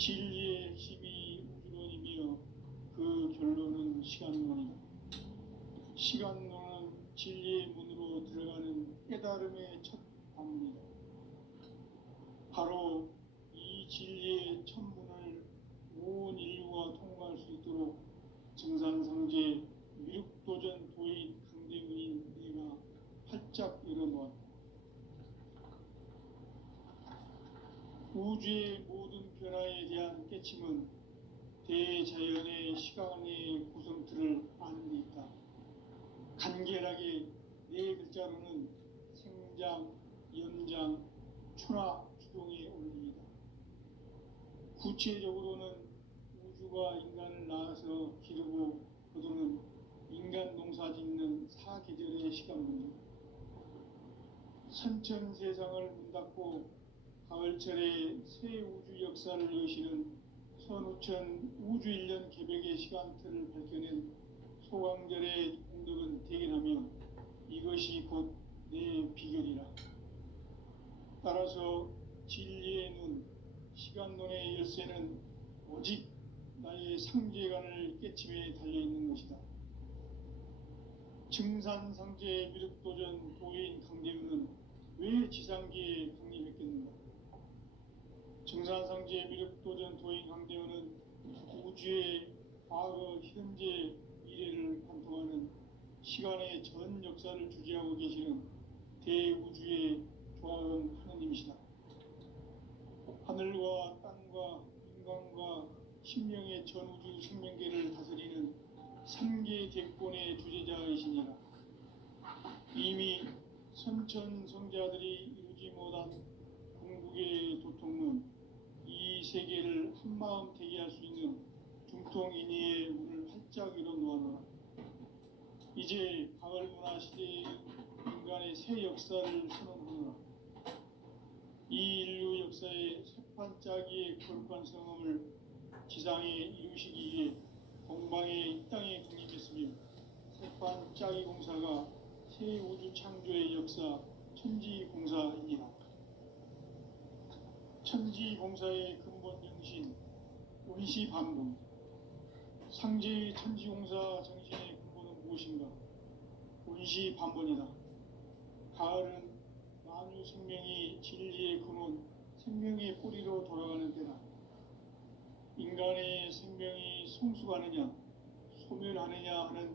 진리의 핵심이 우주론이며 그 결론은 시간론이다. 시간론은 진리의 문으로 들어가는 깨달음의 첫 관문이다. 바로 이 진리의 첫 문을 온 인류가 통과할 수 있도록 증산상제 미륵도전 도인 강대문인 내가 활짝 열어놓았다. 우주의 모든 변화에 대한 깨침은 대자연의 시간의 구성틀을 아는 데 있다. 간결하게 네 글자로는 생장, 연장, 추나 추동의 원리이다. 구체적으로는 우주가 인간을 낳아서 기르고 거두는 인간 농사 짓는 사계절의 시간문이다. 선천 세상을 문 닫고 가을철에 새 우주 역사를 여시는 선우천 우주 1년 개벽의 시간틀을 밝혀낸 소강절의 공덕은 대견하며 이것이 곧 내 비결이라. 따라서 진리의 눈, 시간론의 열쇠는 오직 나의 상제관을 깨침에 달려있는 것이다. 증산상제 미륵도전 도인 강대훈은 왜 지상기에 강림했겠는가? 증산상제 미륵도전 도인 강대훈은 우주의 과거, 현재, 미래를 관통하는 시간의 전 역사를 주재하고 계시는 대우주의 조화원 하느님이시다. 하늘과 땅과 인간과 신명의 전우주 생명계를 다스리는 3계 대권의 주재자이시니라. 이미 선천성자들이 이루지 못한 궁극의 도통문, 이 세계를 한마음 되게 할 수 있는 중통인의의 문을 활짝 열어놓아노라. 이제 가을 문화 시대의 인간의 새 역사를 선언하노라. 이 인류 역사의 새판짜기의 거룩한 성험을 지상에 이루시기 위해 동방의 이 땅에 강림했으며 새판짜기 공사가 새 우주 창조의 역사 천지공사입니다. 천지공사의 근본 정신 운시반분. 상제의 천지공사 정신의 근본은 무엇인가? 운시반분이다. 가을은 만유 생명이 진리의 근원, 생명의 뿌리로 돌아가는 때다. 인간의 생명이 성숙하느냐, 소멸하느냐 하는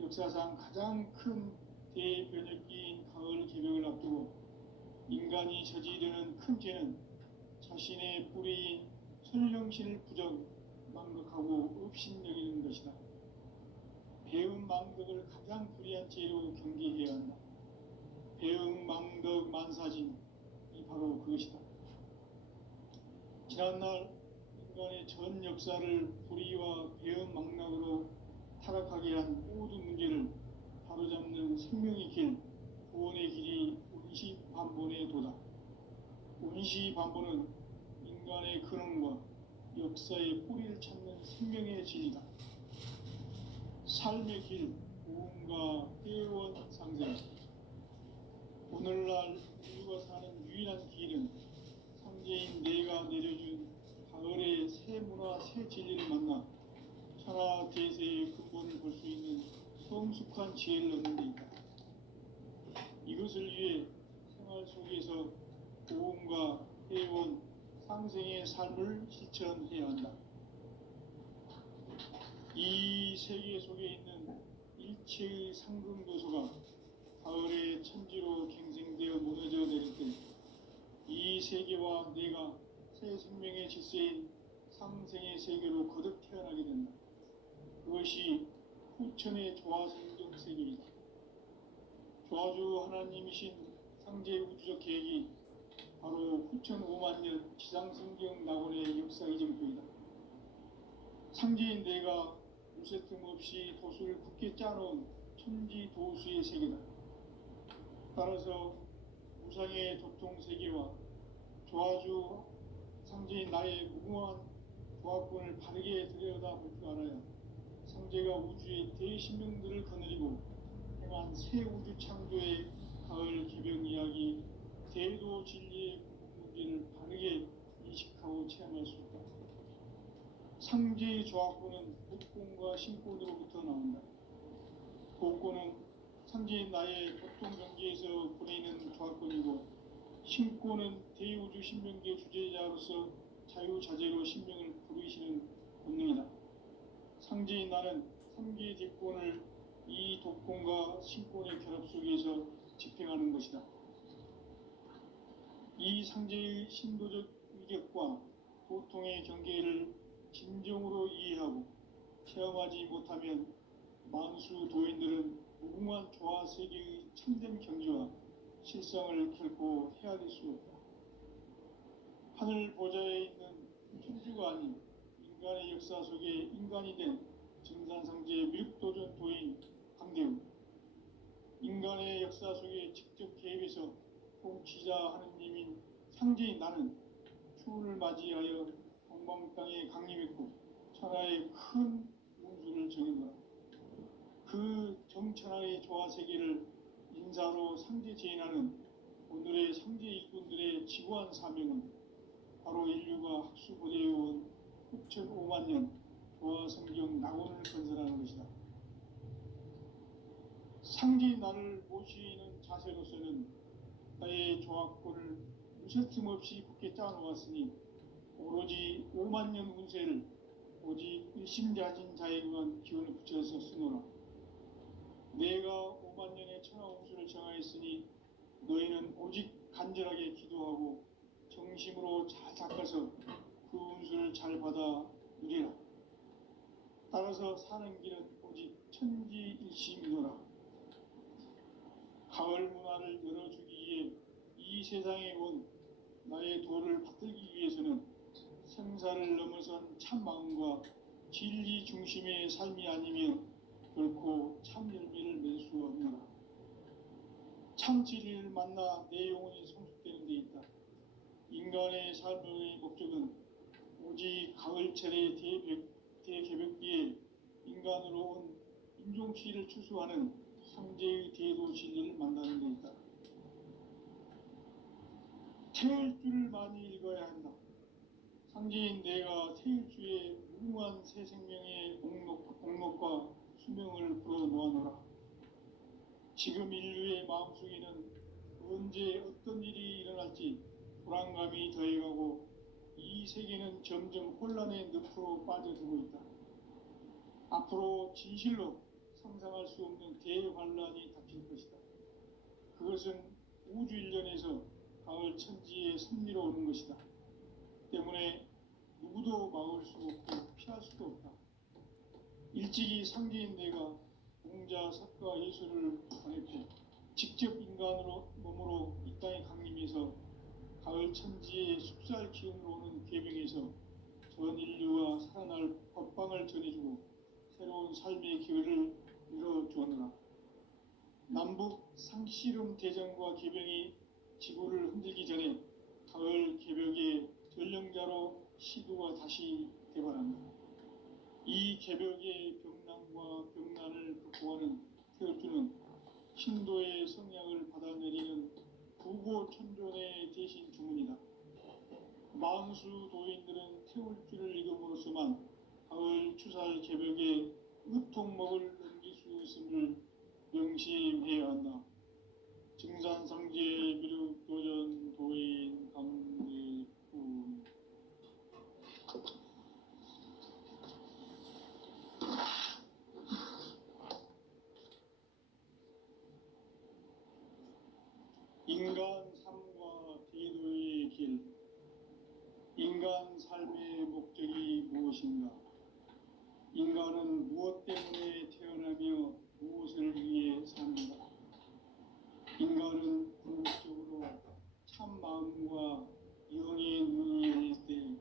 역사상 가장 큰 대변혁기인 가을 개벽을 앞두고 인간이 저지르는 큰 죄는 자신의 뿌리인 설령신을 망각하고 업신여기는 것이다. 배음 망덕을 가장 불의한 죄로 경계해야 한다. 배음 망덕 만사진이 바로 그것이다. 지난날 인간의 전 역사를 불의와 배음 망락으로 타락하게 한 모든 문제를 바로잡는 생명의 길, 구원의 길이 운시반본의 도다. 운시반본은 인간의 근원과 역사의 뿌리를 찾는 생명의 진리다. 삶의 길, 구원과 회원 상생. 오늘날 인류가 사는 유일한 길은 상제인 내가 내려준 가을의 새 문화, 새 진리를 만나 천하 대세의 근본을 볼 수 있는 성숙한 지혜를 얻는 데 있다. 이것을 위해 생활 속에서 구원과 회원, 상생의 삶을 실천해야 한다. 이 세계 속에 있는 일체의 상금도소가 가을의 천지로 갱생되어 무너져 내릴 때 이 세계와 내가 새 생명의 질서인 상생의 세계로 거듭 태어나게 된다. 그것이 후천의 조화성경 세계이다. 조화주 하나님이신 상제 우주적 계획이 바로 후천 5만 년 지상성경 낙원의 역사 이정표이다. 상제인 내가 무쇠틈 없이 도수를 굳게 짜놓은 천지 도수의 세계다. 따라서 우상의 도통 세계와 조화주 상제인 나의 무궁한 조합권을 바르게 들여다볼 줄 알아야 상제가 우주의 대신명들을 거느리고 행한 새 우주 창조의 가을 개벽 이야기, 대도 진리의 문제를 바르게 인식하고 체험할 수 있다. 상제의 조합구는 복권과 신권으로부터 나온다. 복권은 상제의 나의 보통 경계에서 보내는 조합권이고, 신권은 대우주 신명계 주제자로서 자유자재로 신명을 부르시는 본능이다. 상제의 나는 3개의 대권을 이 독권과 신권의 결합 속에서 집행하는 것이다. 이 상제의 신도적 위격과 보통의 경계를 진정으로 이해하고 체험하지 못하면 만수 도인들은 무궁한 조화 세계의 참된 경지와 실상을 결코 헤아릴 수 없다. 하늘 보좌에 있는 천주가 아닌 인간의 역사 속에 인간이 된 증산상제의 밀도전 도인 강대우, 인간의 역사 속에 직접 개입해서 통치자 하느님인 상제인 나는 추운을 맞이하여 동방 땅에 강림했고 천하의 큰 운수를 정해노라. 그 정천하의 조화 세계를 인사로 상제 제인하는 오늘의 상제 일꾼들의 지구한 사명은 바로 인류가 학수고대해온 6,500만 년 조화 성경 낙원을 건설하는 것이다. 상제인 나를 모시는 자세로서는 나의 조합권을 무쇠틈 없이 굳게 짜놓았으니 오로지 5만 년 운세를 오직 일심자진 자에게만 기운을 붙여서 쓰노라. 내가 5만 년의 천하 운수를 정하였으니 너희는 오직 간절하게 기도하고 정심으로 잘 닦아서 그 운수를 잘 받아 누리라. 따라서 사는 길은 오직 천지일심이노라. 가을 문화를 열어주기 위해 이 세상에 온 나의 도를 받들기 위해서는 생사를 넘어선 참 마음과 진리 중심의 삶이 아니면 결코 참 열매를 맺을 수 없노라. 참 진리를 만나 내 영혼이 성숙되는 데 있다. 인간의 삶의 목적은 오직 가을철의 대개벽기에 인간으로 온 인종씨를 추수하는 상제의 대도 진리를 만나는 데 있다. 태일주를 많이 읽어야 한다. 상제인 내가 태일주의 무궁한 새 생명의 목록과 수명을 풀어놓아노라. 지금 인류의 마음속에는 언제 어떤 일이 일어날지 불안감이 더해가고 이 세계는 점점 혼란의 늪으로 빠져들고 있다. 앞으로 진실로 상상할 수 없는 대환란이 닥칠 것이다. 그것은 우주 일련에서 가을 천지의 섭리로 오는 것이다. 때문에 누구도 막을 수 없고 피할 수도 없다. 일찍이 상제인 내가 공자, 석가, 예수를 보냈고 직접 인간으로 몸으로 이 땅에 강림해서 가을 천지의 숲살 기운으로 오는 계명에서 전 인류와 살아날 법방을 전해주고 새로운 삶의 기회를 열어주었노라. 남북 상씨름 대전과 계병이 지구를 흔들기 전에 가을 개벽의 전령자로 시도가 다시 되발한다. 이 개벽의 병난과 병난을 극복하는 태울주는 신도의 성향을 받아내리는 부고천존의 대신 주문이다. 만수 도인들은 태울주를 읽음으로써만 가을 추살 개벽에 의통목을 넘길 수 있음을 명심해야 한다. 증산상제 미륵도전 도인 강대훈. 인간 삶과 대도의 길. 인간 삶의 목적이 무엇인가? 인간은 무엇 때문에 태어나며 무엇을 위해 삽니다. 인간은 궁극적으로 참 마음과 영의 눈이 열릴 때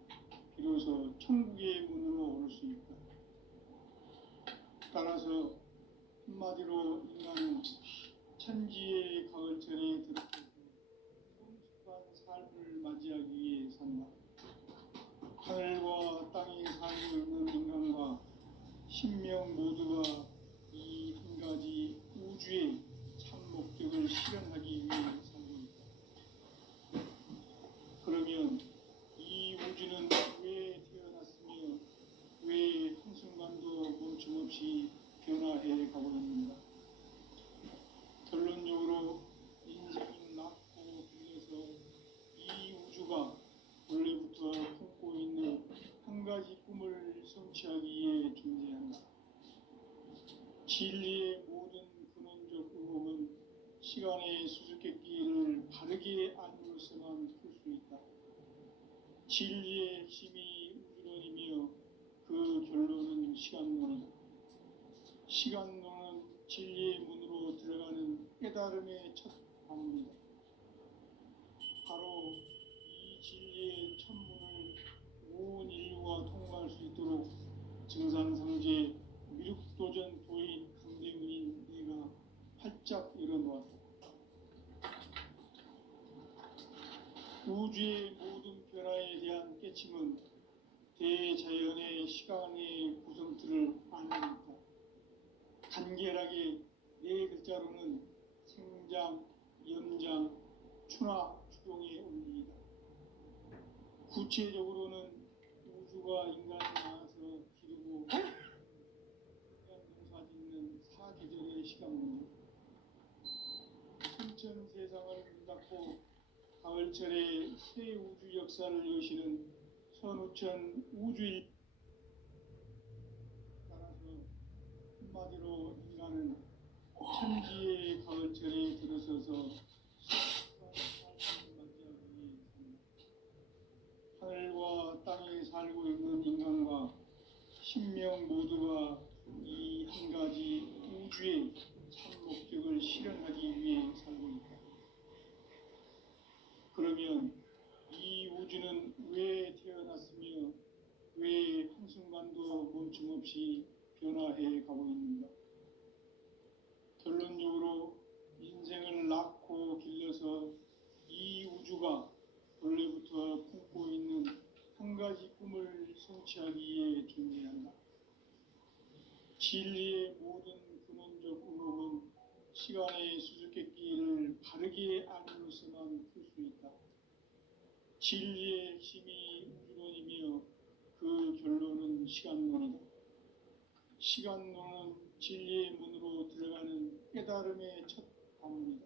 비로소 천국의 문으로 올 수 있다. 따라서 한마디로 인간은 천지의 가을철에 들어서서 성숙한 삶을 맞이하기 위해 산다. 하늘과 땅의 삶이 없는 인간과 신명 모두가 이 한 가지 우주의 참 목적을 실현하기 위해 살고 있다. 진리의 모든 근원적 의혹은 시간의 수수께끼를 바르게 알므로서만 풀 수 있다. 진리의 핵심이 우주론이며 그 결론은 시간론이다. 시간론은 진리의 문으로 들어가는 깨달음의 첫 방문이다. 바로 이 진리의 천문을 온 인류가 통과할 수 있도록 증산상제 미륵도전 도인 강대문인 내가 활짝 열어놓았다. 우주의 모든 변화에 대한 깨침은 대자연의 시간의 구성틀을 아는 것이다. 간결하게 네 글자로는 생장, 연장, 추나 추동의 원리이다. 구체적으로는 우주가 인간을 낳아서 기르고 인간 농사짓는 사계절의 시간문이다. 순천 세상을 문 닫고 가을철에 새 우주 역사를 여시는 선우천 우주일 따라서 한마디로 인간은 천지의 가을철에 들어서서 삶을 맞이하기 위해 산다. 하늘과 땅에 살고 있는 인간과 신명 모두가 이 한 가지 우주의 참 목적을 실현하기 위해 살고 있다. 그러면 이 우주는 왜 태어났으며 왜 한순간도 멈춤없이 변화해 가고 있는가? 결론적으로 인생을 낳고 길러서 이 우주가 본래부터 품고 있는 한 가지 꿈을 성취하기 위해 존재한다. 진리의 모든 근원적 의혹은 시간의 수수께끼를 바르게 알므로서만 풀 수 있다. 진리의 핵심이 우주론이며 그 결론은 시간론이다. 시간론은 진리의 문으로 들어가는 깨달음의 첫 방문이다.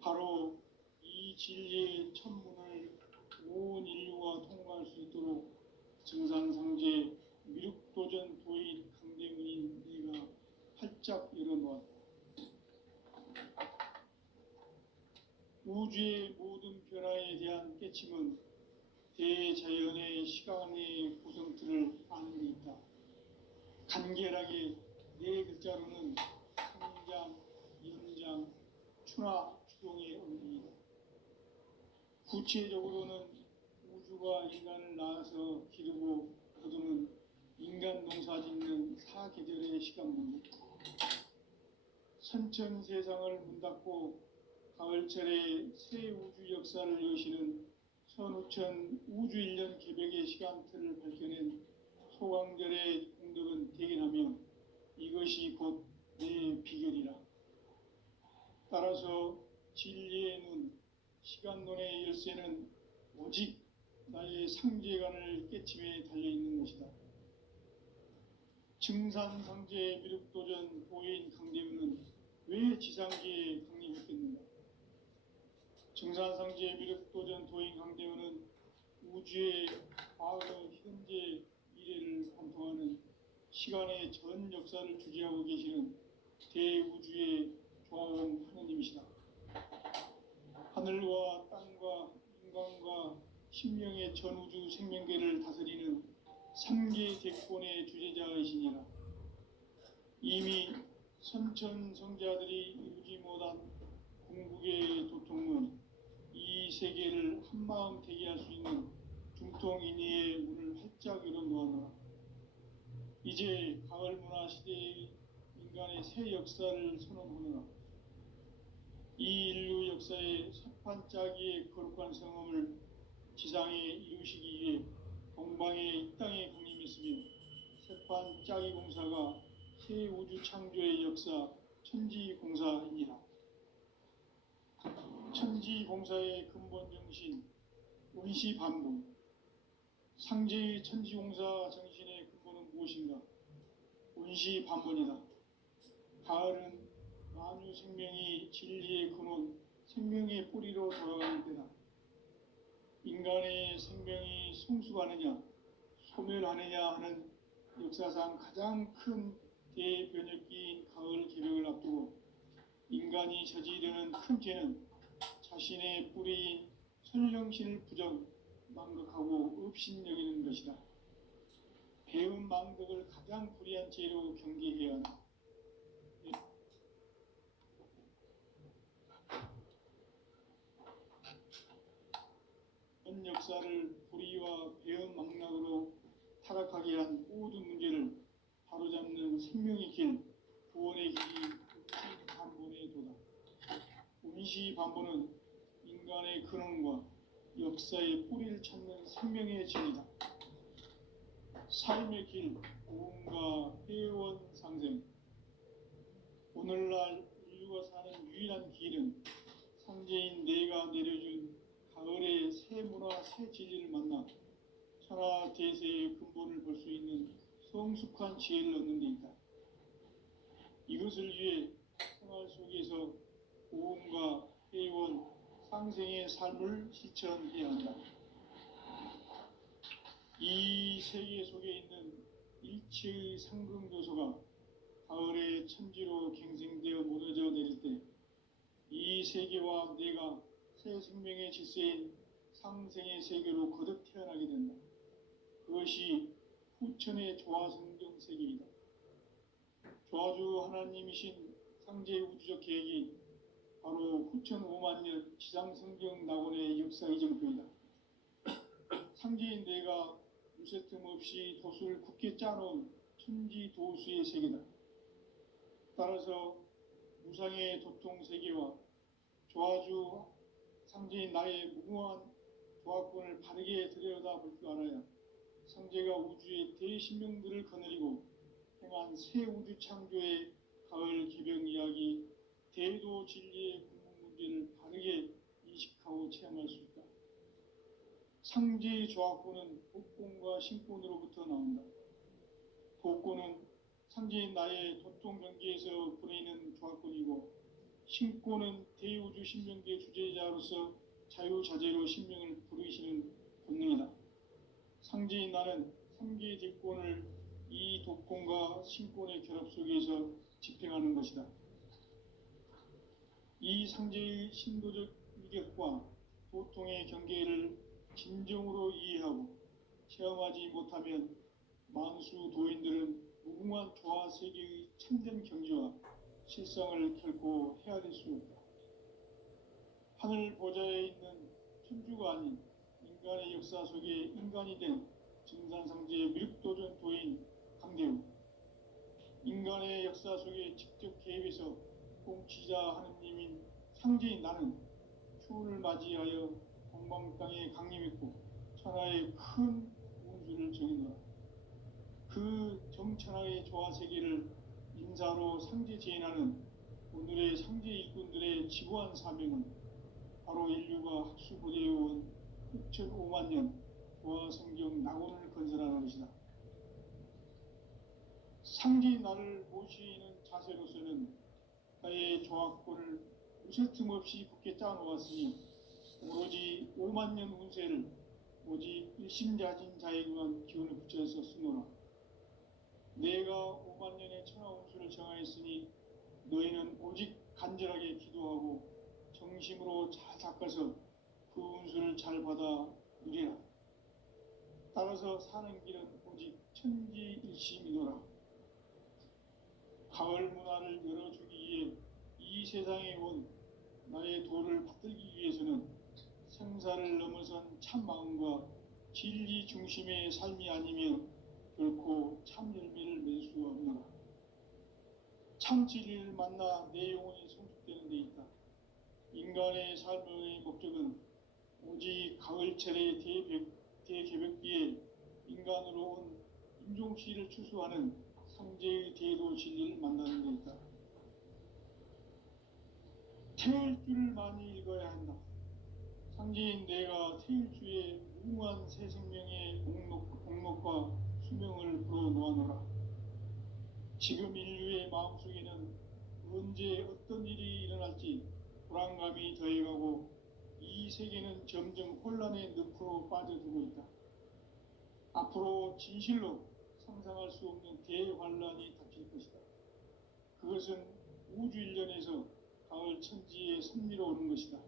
바로 이 진리의 천문을 온 인류가 통과할 수 있도록 증산상제 미륵도전 도인 강대문인 내가 활짝 열어놓았다. 우주의 모든 변화에 대한 깨침은 대자연의 시간의 구성틀을 아는 데 있다. 간결하게 네 글자로는 생장, 연장, 추나 추동의 원리이다. 구체적으로는 우주가 인간을 낳아서 기르고 거두는 인간 농사짓는 사계절의 시간문이다. 선천 세상을 문 닫고 가을철에 새 우주 역사를 여시는 선우천 우주 1년 개벽의 시간틀을 밝혀낸 소강절의 공덕은 대견하며 이것이 곧 내 비결이라. 따라서 진리의 눈, 시간론의 열쇠는 오직 나의 상제관을 깨침에 달려있는 것이다. 증산상제 미륵도전 도인 강대문은 왜 지상계에 강림했겠는가? 증산상제 미륵도전 도인 강대문은 우주의 과거, 현재, 미래를 관통하는 시간의 전 역사를 주재하고 계시는 대우주의 조화원 하느님이시다. 하늘과 땅과 인간과 신명의 전우주 생명계를 다스리는 3계 대권의 주재자이시니라. 이미 선천 성자들이 이루지 못한 궁극의 도통은 이 세계를 한마음 되게 할 수 있는 중통인의의 문을 활짝 열어놓아노라. 이제 가을 문화 시대의 인간의 새 역사를 선언하노라. 이 인류 역사의 석판짜기의 거룩한 성험을 지상에 이루시기 위해 동방의 이 땅에 강림했으며 석판짜기 공사가 새 우주 창조의 역사 천지공사이니라. 천지공사의 근본 정신 원시반복. 상제의 천지공사 정신의 근본은 무엇인가? 원시반복이다. 가을은 만유 생명이 진리의 근원, 생명의 뿌리로 돌아가는 때다. 인간의 생명이 성숙하느냐, 소멸하느냐 하는 역사상 가장 큰 대변혁기인 가을 개벽을 앞두고 인간이 저지르는 큰 죄는 자신의 뿌리인 선령신을 망각하고 업신여기는 것이다. 배운 망덕을 가장 불의한 죄로 경계해야 한다. 현 역사를 불의와 배은 망락으로 타락하게 한 모든 문제를 바로잡는 생명의 길, 구원의 길이 운시반본의 도다. 운시반본은 인간의 근원과 역사의 뿌리를 찾는 생명의 진이다. 삶의 길, 고음과 회원 상생. 오늘날 인류가 사는 유일한 길은 상제인 내가 내려준 가을의 새 문화, 새 진리를 만나 천하 대세의 근본을 볼 수 있는 성숙한 지혜를 얻는 데 있다. 이것을 위해 생활 속에서 고음과 회원, 상생의 삶을 실천해야 한다. 이 세계 속에 있는 일체의 상승교소가 가을의 천지로 갱생되어 무너져 내릴 때 이 세계와 내가 새 생명의 질서인 상생의 세계로 거듭 태어나게 된다. 그것이 후천의 조화성경 세계이다. 조화주 하나님이신 상제 우주적 계획이 바로 후천 5만 년 지상성경 낙원의 역사 이정표이다. 상제인 내가 무쇠틈 없이 도수를 굳게 짜놓은 천지 도수의 세계다. 따라서 무상의 도통 세계와 조화주 상제인 나의 무궁한 조화권을 바르게 들여다볼 줄 알아야 상제가 우주의 대신명들을 거느리고 행한 새 우주 창조의 가을 개벽 이야기, 대도 진리의 궁극 문제를 바르게 인식하고 체험할 수 있다. 상제의 조화권은 복권과 신권으로부터 나온다. 복권은 상제인 나의 도통 경계에서 보내는 조화권이고, 신권은 대우주 신명계 주제자로서 자유자재로 신명을 부르시는 본능이다. 상제인 나는 3개의 뒷권을 이 도권과 신권의 결합 속에서 집행하는 것이다. 이 상제의 신도적 위력과 도통의 경계를 진정으로 이해하고 체험하지 못하면 만수 도인들은 무궁한 조화 세계의 참된 경지와 실상을 결코 헤아릴 수 없다. 하늘 보좌에 있는 천주가 아닌 인간의 역사 속에 인간이 된 증산상제의 밀도전 도인 강대우, 인간의 역사 속에 직접 개입해서 공치자 하느님인 상제인 나는 추운을 맞이하여 동방 땅에 강림했고 천하의 큰 운수를 정해놓아 그 정천하의 조화 세계를 인사로 상제 제인하는 오늘의 상제 일꾼들의 지구한 사명은 바로 인류가 학수고대해온 6,5만 년 조화 성경 낙원을 건설하는 것이다. 상제인 나를 모시는 자세로서는 나의 조화권을 무쇠 틈 없이 굳게 짜놓았으니 오로지 5만 년 운세를 오직 일심자진 자에게만 기운을 붙여서 쓰노라. 내가 5만 년의 천하 운수를 정하였으니 너희는 오직 간절하게 기도하고 정심으로 잘 닦아서 그 운수를 잘 받아 누리라. 따라서 사는 길은 오직 천지일심이노라. 가을 문화를 열어주기 위해 이 세상에 온 나의 도를 받들기 위해서는 생사를 넘어선 참 마음과 진리 중심의 삶이 아니면 결코 참 열매를 맺을 수 없노라. 참 진리를 만나 내 영혼이 성숙되는 데 있다. 인간의 삶의 목적은 오직 가을철의 대개벽기에 인간으로 온 인종씨를 추수하는 상제의 대도 진리를 만나는 데 있다. 태일주를 많이 읽어야 한다. 상제인 내가 태일주의 무궁한 새 생명의 공록과 수명을 불어놓아노라. 지금 인류의 마음속에는 언제 어떤 일이 일어날지 불안감이 더해가고 이 세계는 점점 혼란의 늪으로 빠져들고 있다. 앞으로 진실로 상상할 수 없는 대환란이 닥칠 것이다. 그것은 우주 일련에서 가을 천지의 섭리로 오는 것이다.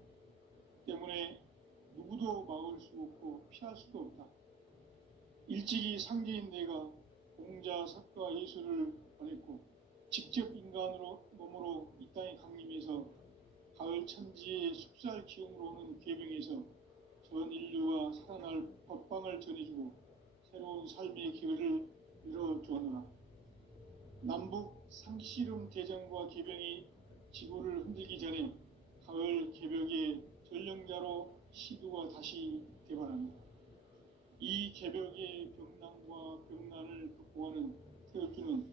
때문에 누구도 막을 수 없고 피할 수도 없다. 일찍이 상제인 내가 공자, 석가, 예수를 보냈고 직접 인간으로 몸으로 이 땅에 강림해서 가을 천지의 숙살 기운으로 오는 계명에서 전 인류와 살아날 법방을 전해주고 새로운 삶의 기회를 열어주었노라. 남북 상씨름 대전과 계병이 지구를 흔들기 전에 가을 개벽의 전령자로 시두가 다시 개발합니다. 이 개벽의 병난과 병난을 극복하는 태극주는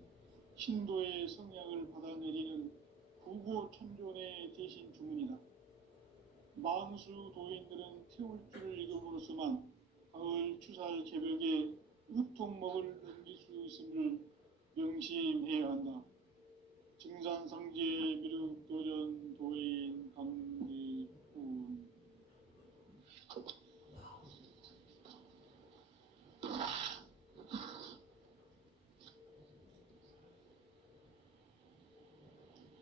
신도의 성약을 받아내리는 구고천존의 대신 주문이다. 만수 도인들은 태울주를 읽음으로써만 가을 추살 개벽에 으통먹을 넘길 수 있음을 명심해야 한다. 증산상제 미륵도전 도인 강대군.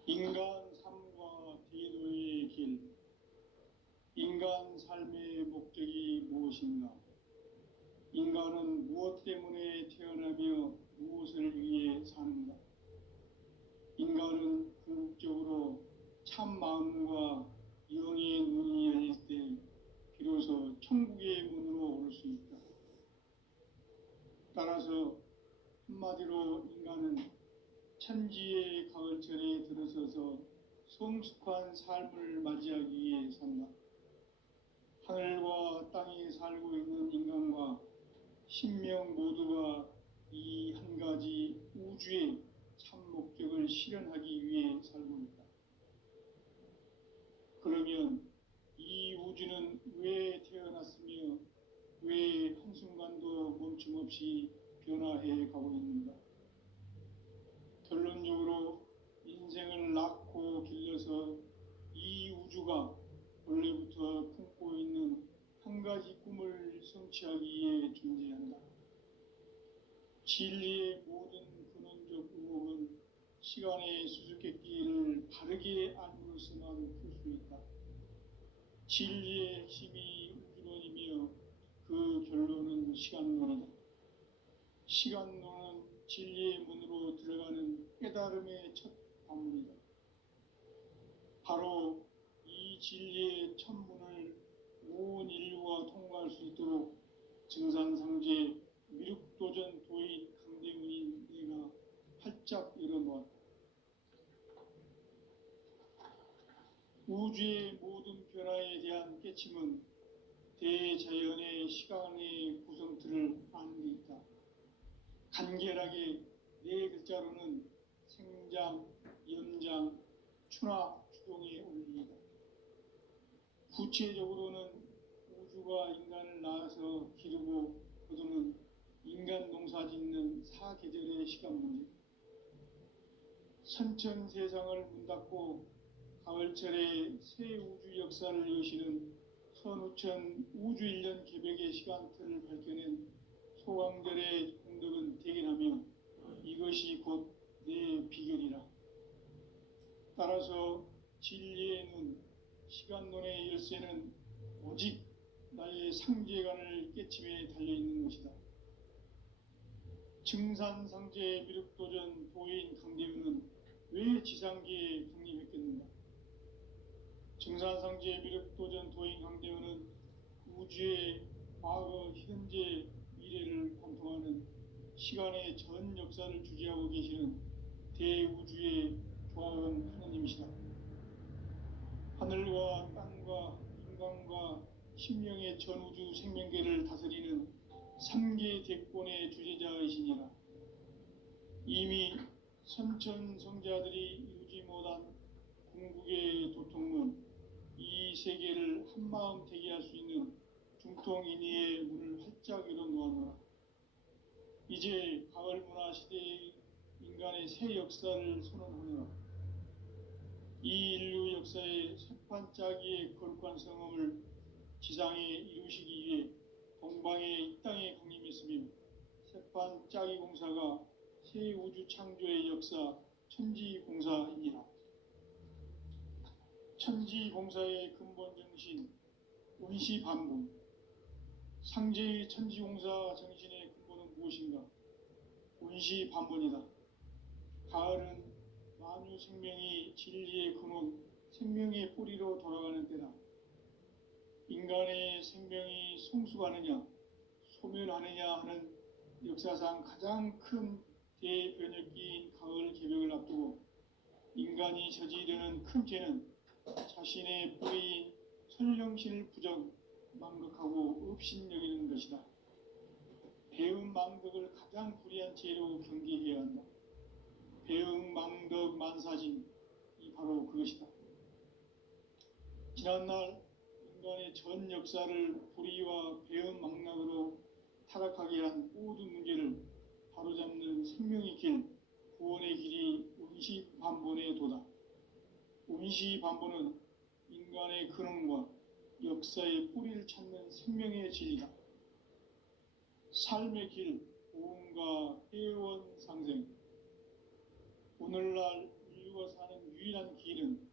인간 삶과 대도의 길. 인간 삶의 목적이 무엇인가? 인간은 무엇 때문에 태어나며 무엇을 위해 사는가? 인간은 궁극적으로 참 마음과 영의 눈이 열릴 때 비로소 천국의 문으로 올 수 있다. 따라서 한마디로 인간은 천지의 가을철에 들어서서 성숙한 삶을 맞이하기 위해 산다. 하늘과 땅에 살고 있는 인간과 신명 모두가 이 한 가지 우주의 참 목적을 실현하기 위해 살고 있다. 그러면 이 우주는 왜 태어났으며 왜 한순간도 멈춤 없이 변화해 가고 있는가? 결론적으로 인생을 낳고 길러서 이 우주가 원래부터 품고 있는 한 가지 꿈을 성취하기 위해 존재한다. 진리의 모든 근원적 의혹은 시간의 수수께끼를 바르게 알므로서만 풀 수 있다. 진리의 핵심이 우주론이며 그 결론은 시간론이다. 시간론은 진리의 문으로 들어가는 깨달음의 첫 방문이다. 바로 이 진리의 첫 문을 온 인류가 통과할 수 있도록 증산상제 미륵도전 도인 강대군인 내가 활짝 열어놓았다. 우주의 모든 변화에 대한 깨침은 대자연의 시간의 구성틀을 아는 데 있다. 간결하게 네 글자로는 생장, 연장, 추락, 추동의 원리이다. 구체적으로는 우주가 인간을 낳아서 기르고 거두는 인간 농사 짓는 사계절의 시간 문제. 선천 세상을 문 닫고 가을철에 새 우주 역사를 여시는 선우천 우주 일년 개벽의 시간틀을 밝혀낸 소강절의 공덕은 대견하며 이것이 곧 내 비결이라. 따라서 진리의 눈, 시간론의 열쇠는 오직 나의 상제관을 깨침에 달려있는 것이다. 증산상제 미륵도전 도인 강대우는 왜 지상계에 강림했겠는가? 증산상제 미륵도전 도인 강대우는 우주의 과거, 현재, 미래를 관통하는 시간의 전 역사를 주재하고 계시는 대우주의 조화원 하나님이시다. 하늘과 땅과 인간과 신명의 전우주 생명계를 다스리는 3계 대권의 주재자이시니라. 이미 선천성자들이 이루지 못한 궁극의 도통문, 이 세계를 한마음 되게 할 수 있는 중통인의의 문을 활짝 열어놓았노라. 이제 가을 문화 시대의 인간의 새 역사를 선언하노라. 이 인류 역사의 새판짜기의 거룩한 성험을 지상에 이루시기 위해 동방의 이 땅에 강림했으며 새판짜기 공사가 새 우주 창조의 역사 천지봉사이니라. 천지봉사의 근본 정신, 운시반분. 상제의 천지봉사 정신의 근본은 무엇인가? 운시반분이다. 가을은 만유 생명이 진리의 근원, 생명의 뿌리로 돌아가는 때다. 인간의 생명이 성숙하느냐, 소멸하느냐 하는 역사상 가장 큰 대변혁기인 가을 개벽을 앞두고 인간이 저지르는 큰 죄는 자신의 뿌리인 설령신을 부정, 망덕하고 업신여기는 것이다. 배음 망덕을 가장 불의한 죄로 경계해야 한다. 배음 망덕 만사진이 바로 그것이다. 지난날 인간의 전 역사를 불의와 배음 망락으로 타락하게 한 모든 문제를 바로잡는 생명의 길, 구원의 길이 운시반본의 도다. 운시반본은 인간의 근원과 역사의 뿌리를 찾는 생명의 진리다. 삶의 길, 보험과 회원 상생. 오늘날 인류가 사는 유일한 길은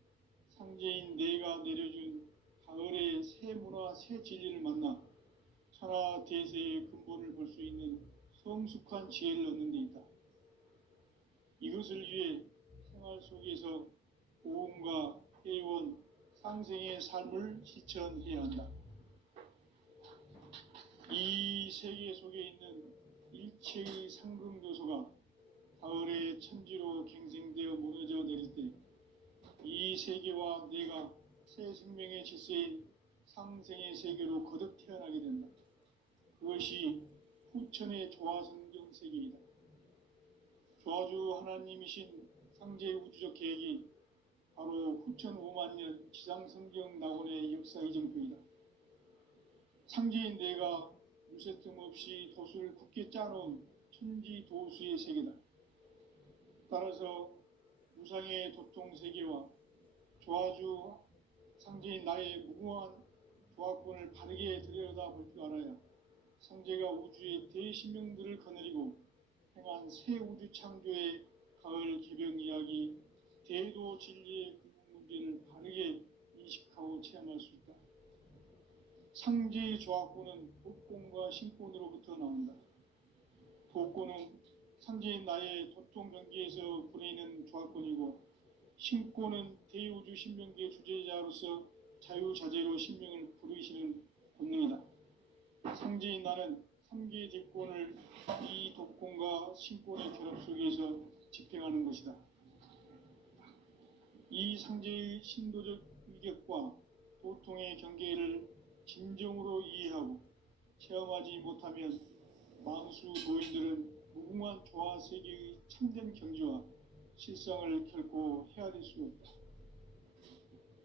상제인 내가 내려준 가을의 새 문화, 새 진리를 만나 천하 대세의 근본을 볼 수 있는 성숙한 지혜를 얻는 데 있다. 이것을 위해 생활 속에서 보험과 회원, 상생의 삶을 실천해야 한다. 이 세계 속에 있는 일체의 상금교소가 가을의 천지로 갱생되어 무너져 내릴 때 이 세계와 내가 새 생명의 질서인 상생의 세계로 거듭 태어나게 된다. 그것이 후천의 조화성경 세계이다. 조화주 하나님이신 상제의 우주적 계획이 바로 후천 5만 년 지상성경 낙원의 역사 이정표이다. 상제인 내가 무쇠뜸 없이 도수를 굳게 짜놓은 천지 도수의 세계다. 따라서 무상의 도통 세계와 조화주 상제인 나의 무궁한 조화권을 바르게 들여다볼 줄 알아야 상제가 우주의 대신명들을 거느리고 행한 새 우주 창조의 가을 개벽 이야기, 대도 진리의 근본 문제를 바르게 인식하고 체험할 수 있다. 상제의 조화권은 도권과 신권으로부터 나온다. 도권은 상제인 나의 도통 경계에서 부리는 조화권이고, 신권은 대우주 신명기의 주제자로서 자유자재로 신명을 부르시는 본능이다. 상제인 나는 3개의 대권을 이 도권과 신권의 결합 속에서 집행하는 것이다. 이 상제의 신도적 위격과 도통의 경계를 진정으로 이해하고 체험하지 못하면 만수 도인들은 무궁한 조화 세계의 참된 경지와 실상을 결코 헤아릴 수 없다.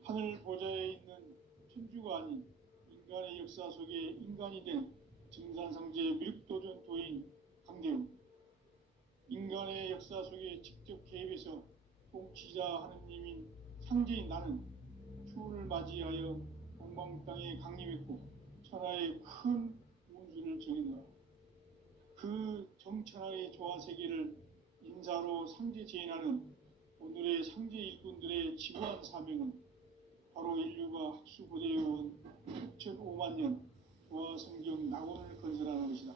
하늘 보좌에 있는 천주가 아닌 인간의 역사 속에 인간이 된 증산상제 밀도전 도인 강대웅, 인간의 역사 속에 직접 개입해서 통치자 하느님인 상제인 나는 추운을 맞이하여 동방 땅에 강림했고 천하의 큰 운수를 정해놓아 그 정천하의 조화 세계를 인사로 상제 제인하는 오늘의 상제 일꾼들의 지구한 사명은 바로 인류가 학수고대해온 6,5만 년 조화 성경 낙원을 건설하는 것이다.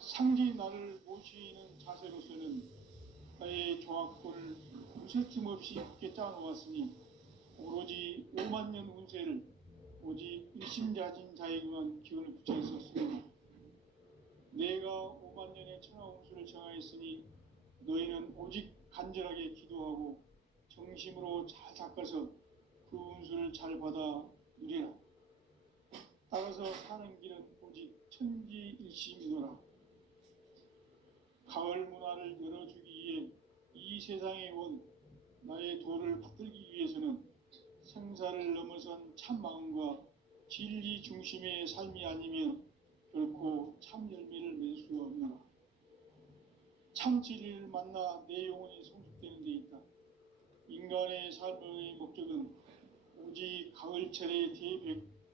상제인 나를 모시는 자세로서는 나의 조화권을 무쇠틈 없이 굳게 짜놓았으니 오로지 5만 년 운세를 오직 일심자진 자에게만 기운을 붙여있었으므로 내가 5만 년의 천하 운수를 정하였으니 너희는 오직 간절하게 기도하고 정심으로 잘 닦아서 그 운수를 잘 받아 누리라. 따라서 사는 길은 오직 천지일심이노라. 가을 문화를 열어주기 위해 이 세상에 온 나의 도를 받들기 위해서는 생사를 넘어선 참 마음과 진리 중심의 삶이 아니면 결코 참 열매를 맺을 수 없노라. 참 진리를 만나 내 영혼이 성숙되는 데 있다. 인간의 삶의 목적은 오직 가을철의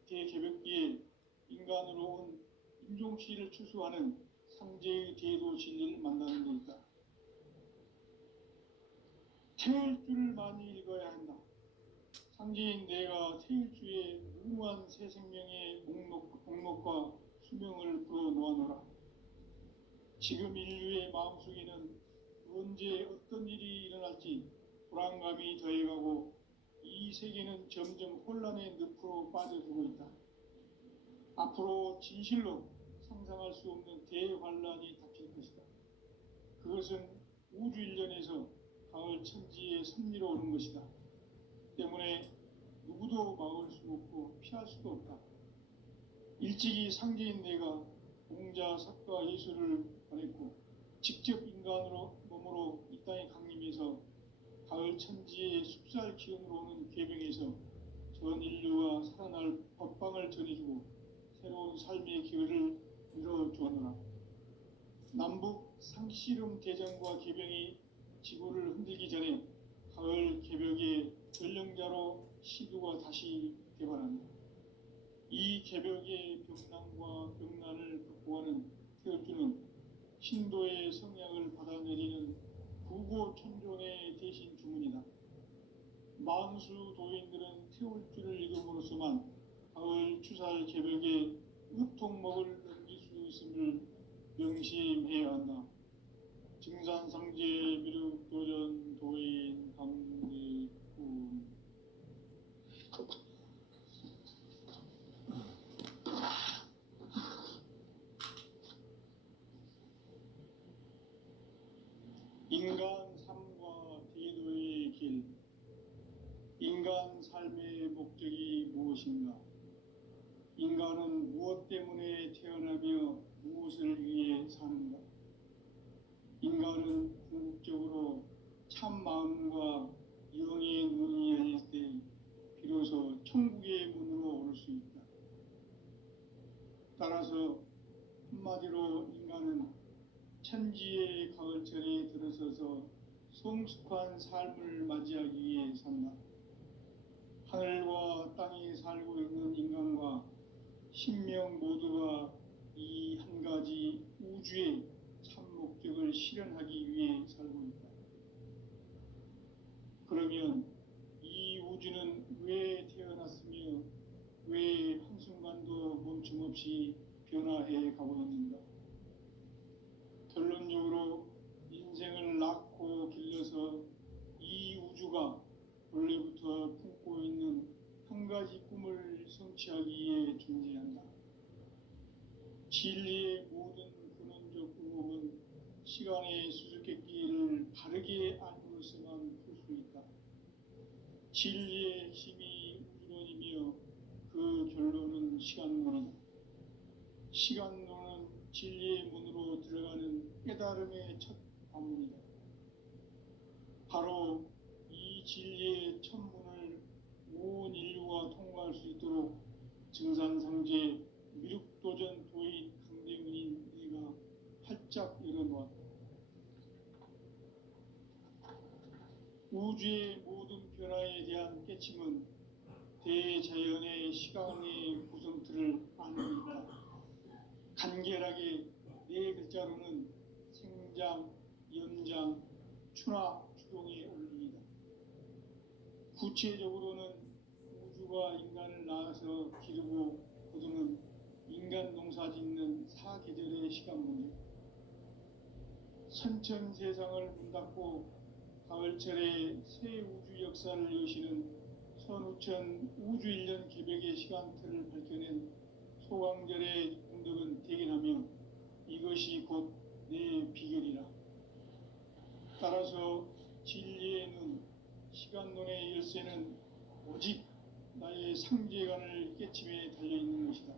대개벽기에 인간으로 온 인종씨를 추수하는 상제의 대도 진리를 만나는 데 있다. 태일주를 많이 읽어야 한다. 상제인 내가 태일주의 무한 새 생명의 목록과 수명을 풀어놓아노라. 지금 인류의 마음속에는 언제 어떤 일이 일어날지 불안감이 더해가고 이 세계는 점점 혼란의 늪으로 빠져들고 있다. 앞으로 진실로 상상할 수 없는 대환란이 닥칠 것이다. 그것은 우주 일련에서 가을 천지의 섭리로 오는 것이다. 때문에 누구도 막을 수 없고 피할 수도 없다. 일찍이 상제인 내가 공자, 석가, 예수를 보냈고 직접 인간으로 몸으로 이 땅에 강림해서 가을 천지의 숲살 기운으로 오는 계명에서 전 인류와 살아날 법방을 전해주고 새로운 삶의 기회를 열어주었노라. 남북 상씨름 대전과 계병이 지구를 흔들기 전에 가을 개벽의 전령자로 시두가 다시 개발한다. 이 개벽의 병난과 병난을 극복하는 태울주는 신도의 성향을 받아내리는 구고천존의 대신 주문이다. 만수 도인들은 태울주를 읽음으로써만 가을 추살 개벽의 의통목을 넘길 수 있음을 명심해야 한다. 증산상제 미륵도전 도인 강대군 인간 삶과 대도의 길. 인간 삶의 목적이 무엇인가? 인간은 무엇 때문에 태어나며 무엇을 위해 사는가? 인간은 궁극적으로 참 마음과 영의 눈이 열릴 때 비로소 천국의 문으로 오를 수 있다. 따라서 한마디로 인간은 천지의 가을철에 들어서서 성숙한 삶을 맞이하기 위해 산다. 하늘과 땅에 살고 있는 인간과 신명 모두가 이 한 가지 우주의 참 목적을 실현하기 위해 살고 있다. 그러면 이 우주는 왜 태어났으며 왜 한순간도 멈춤없이 변화해 가고 있는가? 결론적으로 인생을 낳고 길러서 이 우주가 원래부터 품고 있는 한 가지 꿈을 성취하기 위해 존재한다. 진리의 모든 근원적 의목은 시간의 수수께끼를 바르게 알고서만 풀 수 있다. 진리의 핵심이 우주론이며 그 결론은 시간론이다. 시간론은 진리의 문으로 들어가는 깨달음의 첫 관문이다. 바로 이 진리의 첫 문을 온 인류가 통과할 수 있도록 증산상제 미륵도전 도인 강대문인 네가 활짝 열어놓았다. 우주의 모든 변화에 대한 깨침은 대자연의 시간의 구성틀을 아는 있다. 간결하게 네 글자로는 생장, 연장, 추나 추동의 원리이다. 구체적으로는 우주가 인간을 낳아서 기르고 거두는 인간 농사 짓는 사계절의 시간 문제. 선천 세상을 문 닫고 가을철에 새 우주 역사를 여시는 선우천 우주일년 개벽의 시간틀을 밝혀낸 소강절의 공덕은 대견하며 이것이 곧 내 비결이라. 따라서 진리의 눈, 시간론의 열쇠는 오직 나의 상제관을 깨침에 달려있는 것이다.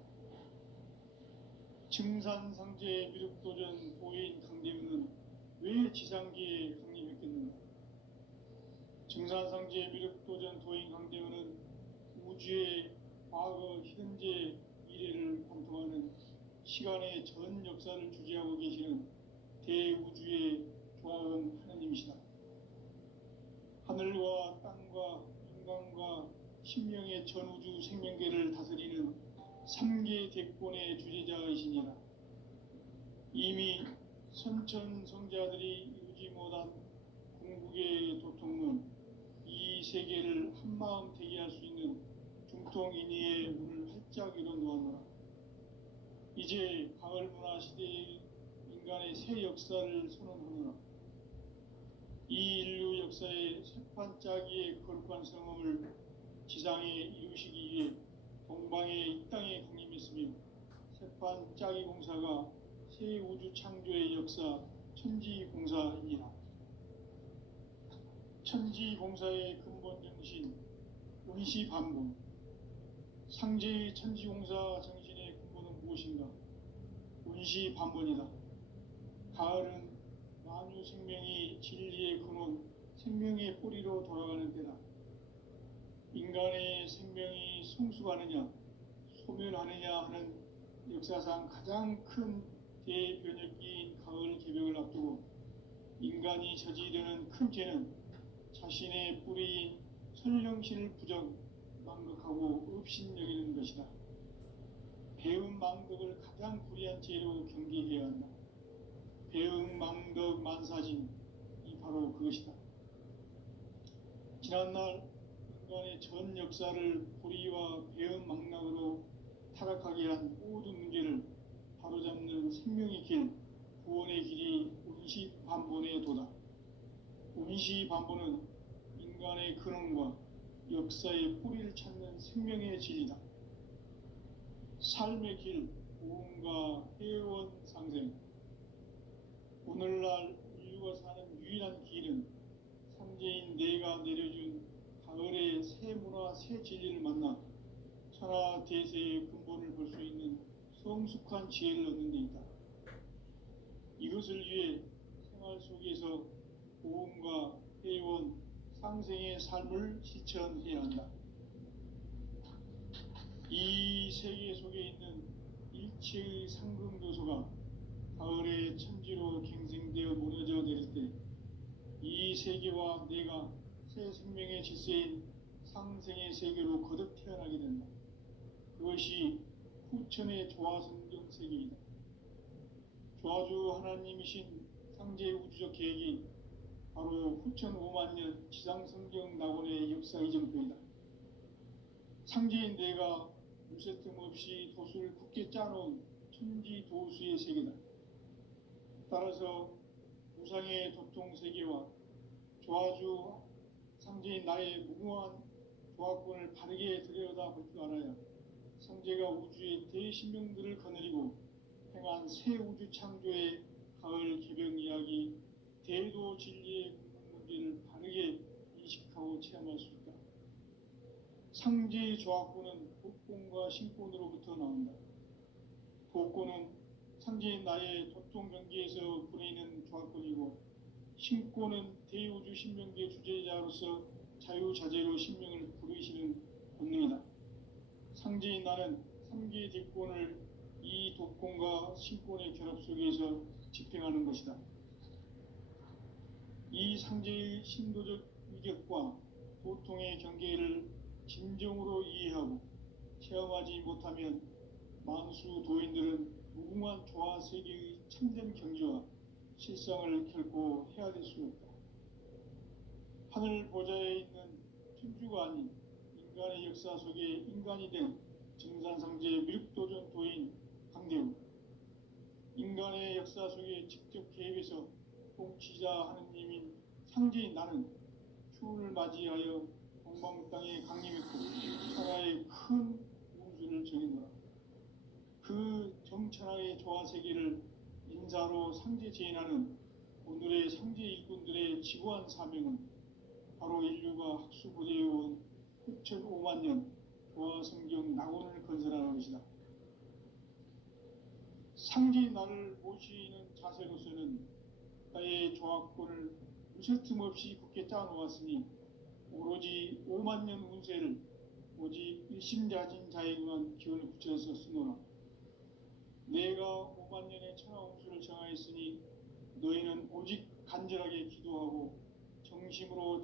증산상제 미륵도전 도인 강대문은 왜 지상기에 강림했겠는가? 증산상제 미륵도전 도인 강대문은 우주의 과거, 현재, 미래를 관통하는 시간의 전 역사를 주재하고 계시는 대우주의 조화원 하나님이시다. 하늘과 땅과 인간과 신명의 전우주 생명계를 다스리는 3계 대권의 주재자이시니라. 이미 선천성자들이 이루지 못한 궁극의 도통은 이 세계를 한마음 되게 할 수 있는 중통인의의 문을 활짝 열어 놓았노라. 이제 가을 문화 시대의 인간의 새 역사를 선언하노라. 이 인류 역사의 새판짜기의 거룩한 성험을 지상에 이루시기 위해 동방의 이 땅에 강림했으며 새판짜기 공사가 새 우주 창조의 역사 천지공사이니라. 천지공사의 근본 정신 운시반본. 상제의 천지공사 정신의 근본은 무엇인가? 운시반본이다. 가을은 만유 생명이 진리의 근원, 생명의 뿌리로 돌아가는 때다. 인간의 생명이 성숙하느냐, 소멸하느냐 하는 역사상 가장 큰 대변혁기인 가을 개벽을 앞두고 인간이 저지르는 큰 죄는 자신의 뿌리인 설령신을 망각하고 업신여기는 것이다. 배은망덕을 가장 불의한 죄로 경계해야 한다. 배은망덕 만사진이 바로 그것이다. 지난날 인간의 전 역사를 불의와 배은망락으로 타락하게 한 모든 문제를 바로잡는 생명의 길, 구원의 길이 운시반본의 도다. 운시반본은 인간의 근원과 역사의 뿌리를 찾는 생명의 진리다. 삶의 길, 고음과 회원 상생. 오늘날 인류가 사는 유일한 길은 삼재인 내가 내려준 가을의 새 문화, 새 진리를 만나 천하 대세의 근본을 볼 수 있는 성숙한 지혜를 얻는 데 있다. 이것을 위해 생활 속에서 고음과 회원, 상생의 삶을 실천해야 한다. 이 세계 속에 있는 일체의 상승도소가 가을의 천지로 갱생되어 무너져 내릴 때 이 세계와 내가 새 생명의 질서인 상생의 세계로 거듭 태어나게 된다. 그것이 후천의 조화성경 세계이다. 조화주 하나님이신 상제 우주적 계획이 바로 후천 5만 년 지상성경 낙원의 역사 이정표이다. 상제인 내가 무쇠 틈 없이 도수를 굳게 짜놓은 천지 도수의 세계다. 따라서 무상의 도통 세계와 조화주 상제인 나의 무궁한 조화권을 바르게 들여다볼 줄 알아야 상제가 우주의 대신명들을 거느리고 행한 새 우주 창조의 가을 개벽 이야기, 대도 진리의 문제를 바르게 인식하고 체험할 수 있다. 상제의 조화권은 복권과 신권으로부터 나온다. 복권은 상제인 나의 도통 경계에서 부리는 조화권이고, 신권은 대우주 신명계 주제자로서 자유자재로 신명을 부르시는 본능이다. 상제인 나는 3개의 대권을 이 도권과 신권의 결합 속에서 집행하는 것이다. 이 상제의 신도적 위격과 도통의 경계를 진정으로 이해하고 체험하지 못하면 만수 도인들은 무궁한 조화 세계의 참된 경지와 실상을 결코 헤아릴 수 없다. 하늘 보좌에 있는 천주가 아닌 인간의 역사 속에 인간이 된 증산상제 밀도전 도인 강대우, 인간의 역사 속에 직접 개입해서 통치자 하느님인 상제인 나는 추운을 맞이하여 동방 땅에 강림했고 천하의 큰 운수를 정해노라. 그 정천하의 조화 세계를 인사로 상제 제인하는 오늘의 상제 일꾼들의 지구한 사명은 바로 인류가 학수부대해온 후천 5만 년 조화 성경 낙원을 건설하는 것이다. 상제인 나를 모시는 자세로서는 나의 조화권을 무쇠틈 없이 굳게 짜놓았으니 오로지 5만 년 운세를 오직 일심자진 자에게만 기원을 붙여서 쓰노라. 내가 5만 년의 천하 운수를 정하였으니 너희는 오직 간절하게 기도하고 정심으로